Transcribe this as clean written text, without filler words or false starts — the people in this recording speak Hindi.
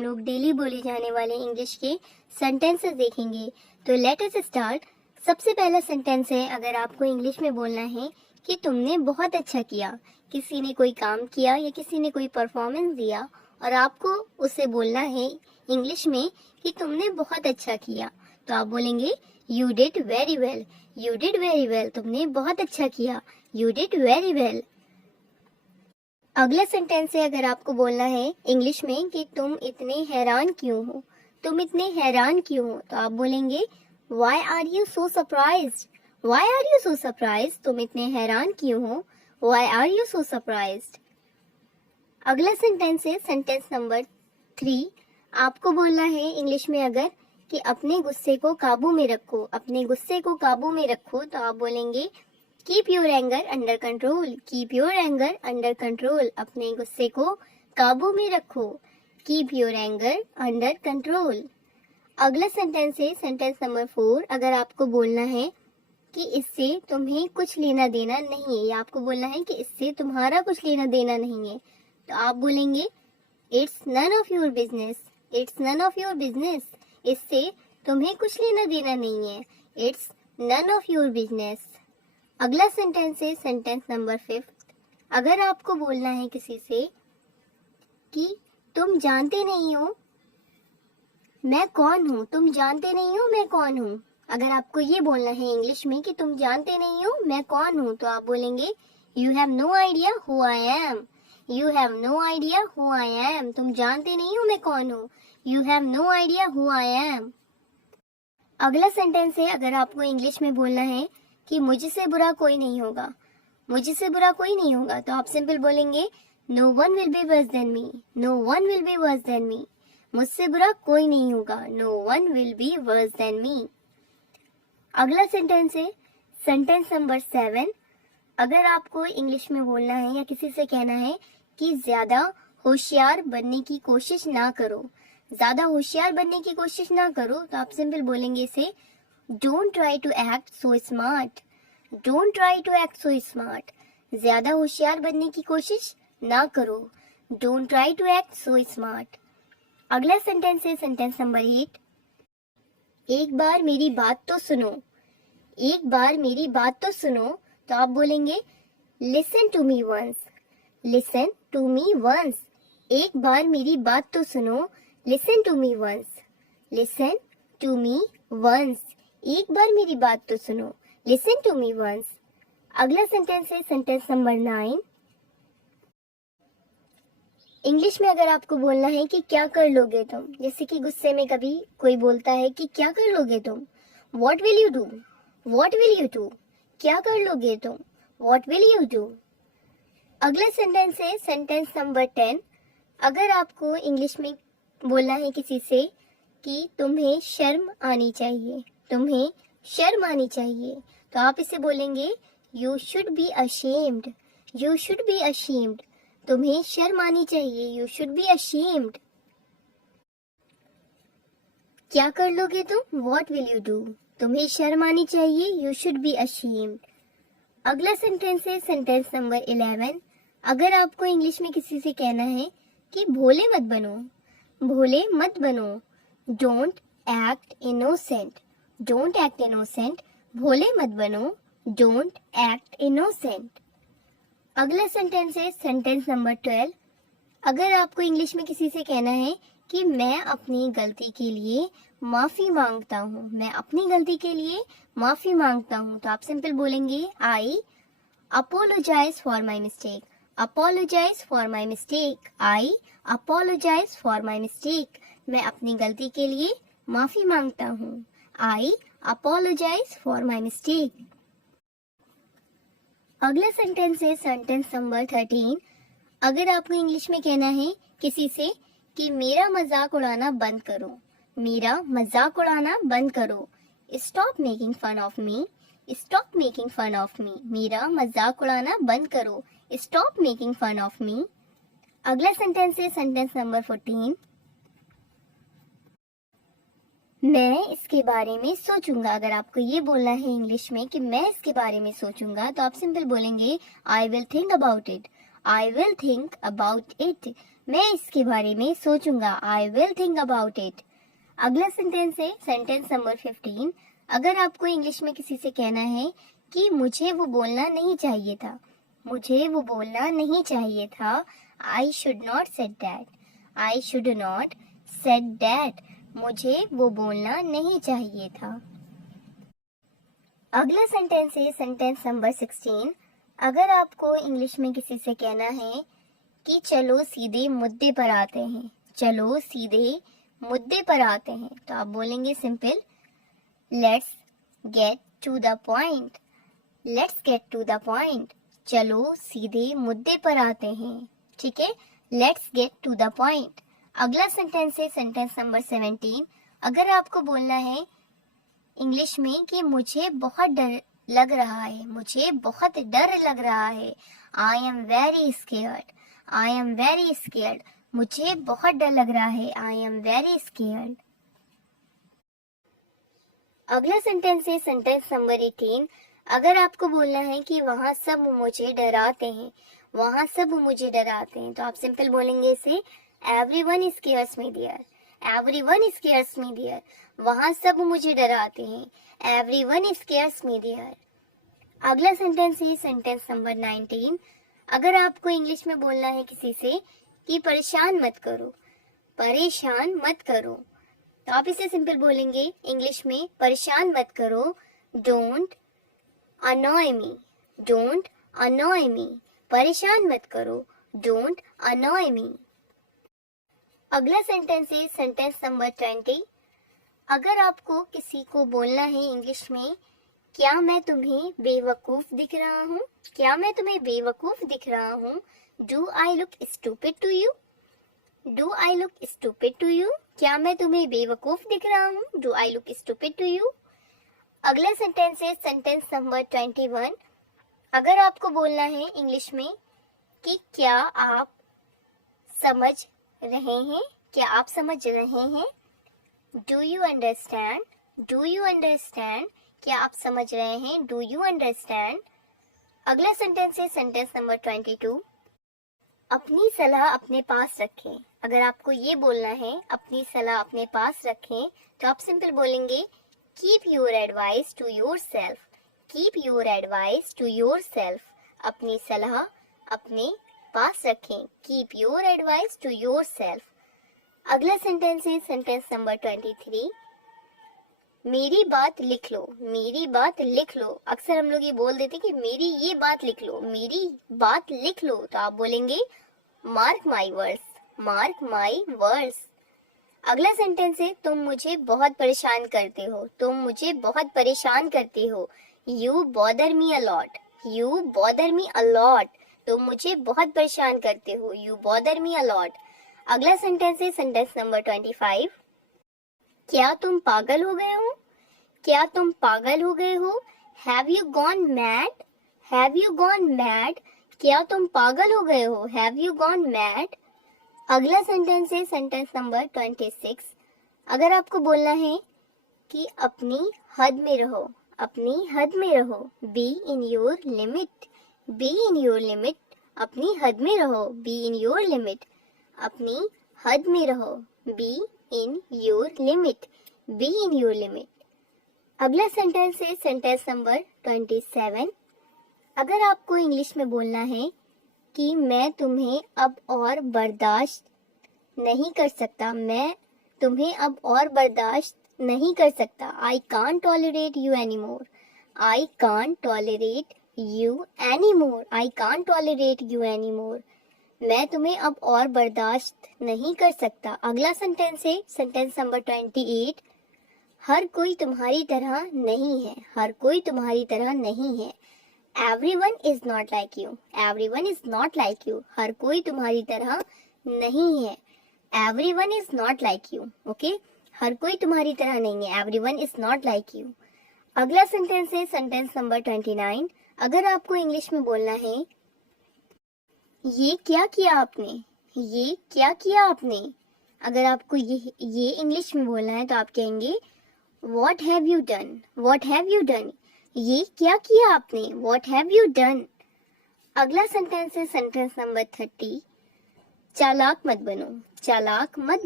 हम लोग डेली बोले जाने वाले इंग्लिश के सेंटेंसेस देखेंगे। तो लेट अस स्टार्ट। सबसे पहला सेंटेंस है, अगर आपको इंग्लिश में बोलना है कि तुमने बहुत अच्छा किया। किसी ने कोई काम किया या किसी ने कोई परफॉर्मेंस दिया और आपको उससे बोलना है इंग्लिश में कि तुमने बहुत अच्छा किया, तो आप बोलेंगे you did very well. You did very well, तुमने बहुत अच्छा किया। You did very well. अगला सेंटेंस है, अगर आपको बोलना है इंग्लिश में कि तुम इतने हैरान क्यों हो। तुम इतने हैरान क्यों हो, तो आप बोलेंगे Why are you so surprised? Why are you so surprised? तुम इतने हैरान क्यों हो? Why are you so surprised? अगला सेंटेंस है सेंटेंस नंबर 3। आपको बोलना है इंग्लिश में अगर कि अपने गुस्से को काबू में रखो। अपने गुस्से को काबू में रखो, तो आप बोलेंगे keep your anger under control. Keep your anger under control. अपने गुस्से को काबू में रखो। Keep your anger under control. अगला सेंटेंस है सेंटेंस नंबर 4। अगर आपको बोलना है कि इससे तुम्हें कुछ लेना देना नहीं है, या आपको बोलना है कि इससे तुम्हारा कुछ लेना देना नहीं है, तो आप बोलेंगे it's none of your business. It's none of your business. इससे तुम्हें कुछ लेना देना नहीं है। It's none of your business. अगला सेंटेंस है सेंटेंस नंबर 5। अगर आपको बोलना है किसी से कि तुम जानते नहीं हो मैं कौन हूँ। तुम जानते नहीं हो मैं कौन हूँ। अगर आपको ये बोलना है इंग्लिश में कि तुम जानते नहीं हो मैं कौन हूँ, तो आप बोलेंगे you have no idea who I am. You have no idea who I am. तुम जानते नहीं हो मैं कौन हूँ। You have no idea who I am. अगला सेंटेंस है, अगर आपको इंग्लिश में बोलना है कि मुझसे बुरा कोई नहीं होगा। मुझसे बुरा कोई नहीं होगा, तो आप सिंपल बोलेंगे no one will be worse than me. No one will be worse than me. मुझसे बुरा कोई नहीं होगा। No one will be worse than me. अगला सेंटेंस है सेंटेंस नंबर 7। अगर आपको इंग्लिश में बोलना है या किसी से कहना है कि ज्यादा होशियार बनने की कोशिश ना करो। ज्यादा होशियार बनने की कोशिश ना करो, तो आप सिंपल बोलेंगे इसे don't try to act so smart. Don't try to act so smart. ज्यादा होशियार बनने की कोशिश ना करो। Don't try to act so smart. अगला सेंटेंस है सेंटेंस नंबर 8। एक बार मेरी बात तो सुनो। एक बार मेरी बात तो सुनो, तो आप बोलेंगे listen to me once. Listen to me once. एक बार मेरी बात तो सुनो। Listen to me once. Listen to me once. एक बार मेरी बात तो सुनो। Listen to me once. अगला सेंटेंस है सेंटेंस नंबर 9। इंग्लिश में अगर आपको बोलना है कि क्या कर लोगे तुम, जैसे कि गुस्से में कभी कोई बोलता है कि क्या कर लोगे तुम, what will you do. What will you do. क्या कर लोगे तुम, व्हाट विल यू डू। अगला सेंटेंस है सेंटेंस नंबर 10। अगर आपको इंग्लिश में बोलना है किसी से कि तुम्हें शर्म आनी चाहिए। तुम्हें शर्म आनी चाहिए, तो आप इसे बोलेंगे you should be ashamed. You should be ashamed. तुम्हें शर्म आनी चाहिए। You should be ashamed. क्या कर लोगे तुम, व्हाट विल यू डू। तुम्हें शर्म आनी चाहिए। You should be ashamed. अगला सेंटेंस है सेंटेंस नंबर 11। अगर आपको इंग्लिश में किसी से कहना है कि भोले मत बनो। भोले मत बनो। Don't act innocent. Don't act innocent. भोले मत बनो। Don't act innocent. अगला सेंटेंस है सेंटेंस नंबर 12। अगर आपको इंग्लिश में किसी से कहना है कि मैं अपनी गलती के लिए माफी मांगता हूँ। मैं अपनी गलती के लिए माफी मांगता हूँ, तो आप सिंपल बोलेंगे I apologise for my mistake. Apologise for my mistake. I apologise for my mistake. मैं अपनी गलती के लिए माफी मांगता हूँ। I apologise for my mistake. अगला सेंटेंस है सेंटेंस नंबर 13। अगर आपको इंग्लिश में कहना है किसी से कि मेरा मजाक उड़ाना बंद करो। मेरा मजाक उड़ाना बंद करो। Stop making fun of me. Stop making fun of me. मेरा मजाक उड़ाना बंद करो। Stop making fun of me. अगला सेंटेंस है सेंटेंस नंबर 14। मैं इसके बारे में सोचूंगा। अगर आपको ये बोलना है इंग्लिश में कि मैं इसके बारे में सोचूंगा, तो आप सिंपल बोलेंगे I will think about it. I will think about it. मैं इसके बारे में सोचूंगा, I will think about it. अगला सेंटेंस है सेंटेंस नंबर 15। अगर आपको इंग्लिश में किसी से कहना है कि मुझे वो बोलना नहीं चाहिए था, मुझे वो बोलना नहीं चाहिए था, I should not said that, I should not said that, मुझे वो बोलना नहीं चाहिए था। अगला सेंटेंस है सेंटेंस नंबर 16। अगर आपको इंग्लिश में किसी से कहना है कि चलो सीधे मुद्दे पर आते हैं, चलो सीधे मुद्दे पर आते हैं, तो आप बोलेंगे simple, let's get to the point, let's get to the point, चलो सीधे मुद्दे पर आते हैं। ठीक है, let's get to the point. अगला सेंटेंस है सेंटेंस नंबर 17। अगर आपको बोलना है इंग्लिश में कि मुझे बहुत डर लग रहा है, मुझे बहुत डर लग रहा है, I am very scared, I am very scared, मुझे बहुत डर लग रहा है, आई एम वेरी स्केयर्ड। अगला सेंटेंस है सेंटेंस नंबर 18। अगर आपको बोलना है कि वहाँ सब मुझे डराते हैं, वहाँ सब मुझे डराते हैं, तो आप सिंपल बोलेंगे इसे, everyone scares me there, everyone scares me there, वहाँ सब मुझे डराते हैं, एवरीवन स्केयर्स मी देयर। अगला सेंटेंस है सेंटेंस नंबर 19। अगर आपको इंग्लिश में बोलना है किसी से कि परेशान मत करो, परेशान मत करो, तो आप इसे सिंपल बोलेंगे इंग्लिश में, परेशान मत करो, डोंट अनॉय मी, डोंट अनॉय मी, परेशान मत करो, डोंट अनॉय मी। अगला सेंटेंस है सेंटेंस नंबर 20। अगर आपको किसी को बोलना है इंग्लिश में, क्या मैं तुम्हें बेवकूफ दिख रहा हूँ, क्या मैं तुम्हें बेवकूफ दिख रहा हूँ, do I look stupid to you, do I look stupid to you, क्या मैं तुम्हें बेवकूफ दिख रहा हूँ, do I look stupid to you. अगला सेंटेंस है सेंटेंस नंबर 21। अगर आपको बोलना है इंग्लिश में कि क्या आप समझ रहे हैं, क्या आप समझ रहे हैं, do you understand, do you understand, क्या आप समझ रहे हैं, डू यू अंडरस्टैंड। अगला सेंटेंस है सेंटेंस नंबर 22। अपनी सलाह अपने पास रखें। अगर आपको ये बोलना है अपनी सलाह अपने पास रखें, तो आप सिंपल बोलेंगे, keep your advice to yourself, keep your advice to yourself, अपनी सलाह अपने पास रखें, keep your advice to yourself. अगला सेंटेंस है सेंटेंस नंबर 23। मेरी बात लिख लो, मेरी बात लिख लो। अक्सर हम लोग ये बोल देते कि मेरी ये बात लिख लो, मेरी बात लिख लो, तो आप बोलेंगे mark my words, mark my words. अगला सेंटेंस है तुम मुझे बहुत परेशान करते हो, तुम मुझे बहुत परेशान करते हो, you bother me a lot, you bother me a lot, तुम मुझे बहुत परेशान करते हो, यू बॉदर मी अलॉट। अगला सेंटेंस है सेंटेंस नंबर 25। क्या तुम पागल हो गए हो, क्या तुम पागल हो गए हो, have you gone mad, have you gone mad, क्या तुम पागल हो गए हो, हैव यू गॉन मैड। अगला सेंटेंस है सेंटेंस नंबर 26। अगर आपको बोलना है कि अपनी हद में रहो, अपनी हद में रहो, be in your limit, be in your limit, अपनी हद में रहो, बी इन योर लिमिट, अपनी हद में रहो, be in your limit, be in your limit. अगला सेंटेंस है सेंटेंस नंबर 27। अगर आपको इंग्लिश में बोलना है कि मैं तुम्हें अब और बर्दाश्त नहीं कर सकता, मैं तुम्हें अब और बर्दाश्त नहीं कर सकता, I can't tolerate you any more, I can't tolerate you any more, I can't tolerate you any more, मैं तुम्हें अब और बर्दाश्त नहीं कर सकता। अगला सेंटेंस है सेंटेंस नंबर 28। हर कोई तुम्हारी तरह नहीं है, हर कोई तुम्हारी तरह नहीं है, everyone is not like you, everyone is not like you, हर कोई तुम्हारी तरह नहीं है, everyone is not like you. Okay, हर कोई तुम्हारी तरह नहीं है, everyone is not like you. अगला सेंटेंस है सेंटेंस नंबर 29। अगर आपको इंग्लिश में बोलना है ये क्या किया आपने, ये क्या किया आपने, अगर आपको ये इंग्लिश में बोलना है तो आप कहेंगे what have you done, what have you done, ये क्या किया आपने, व्हाट हैव यू डन। अगला सेंटेंस है सेंटेंस नंबर 30। चालाक मत बनो, चालाक मत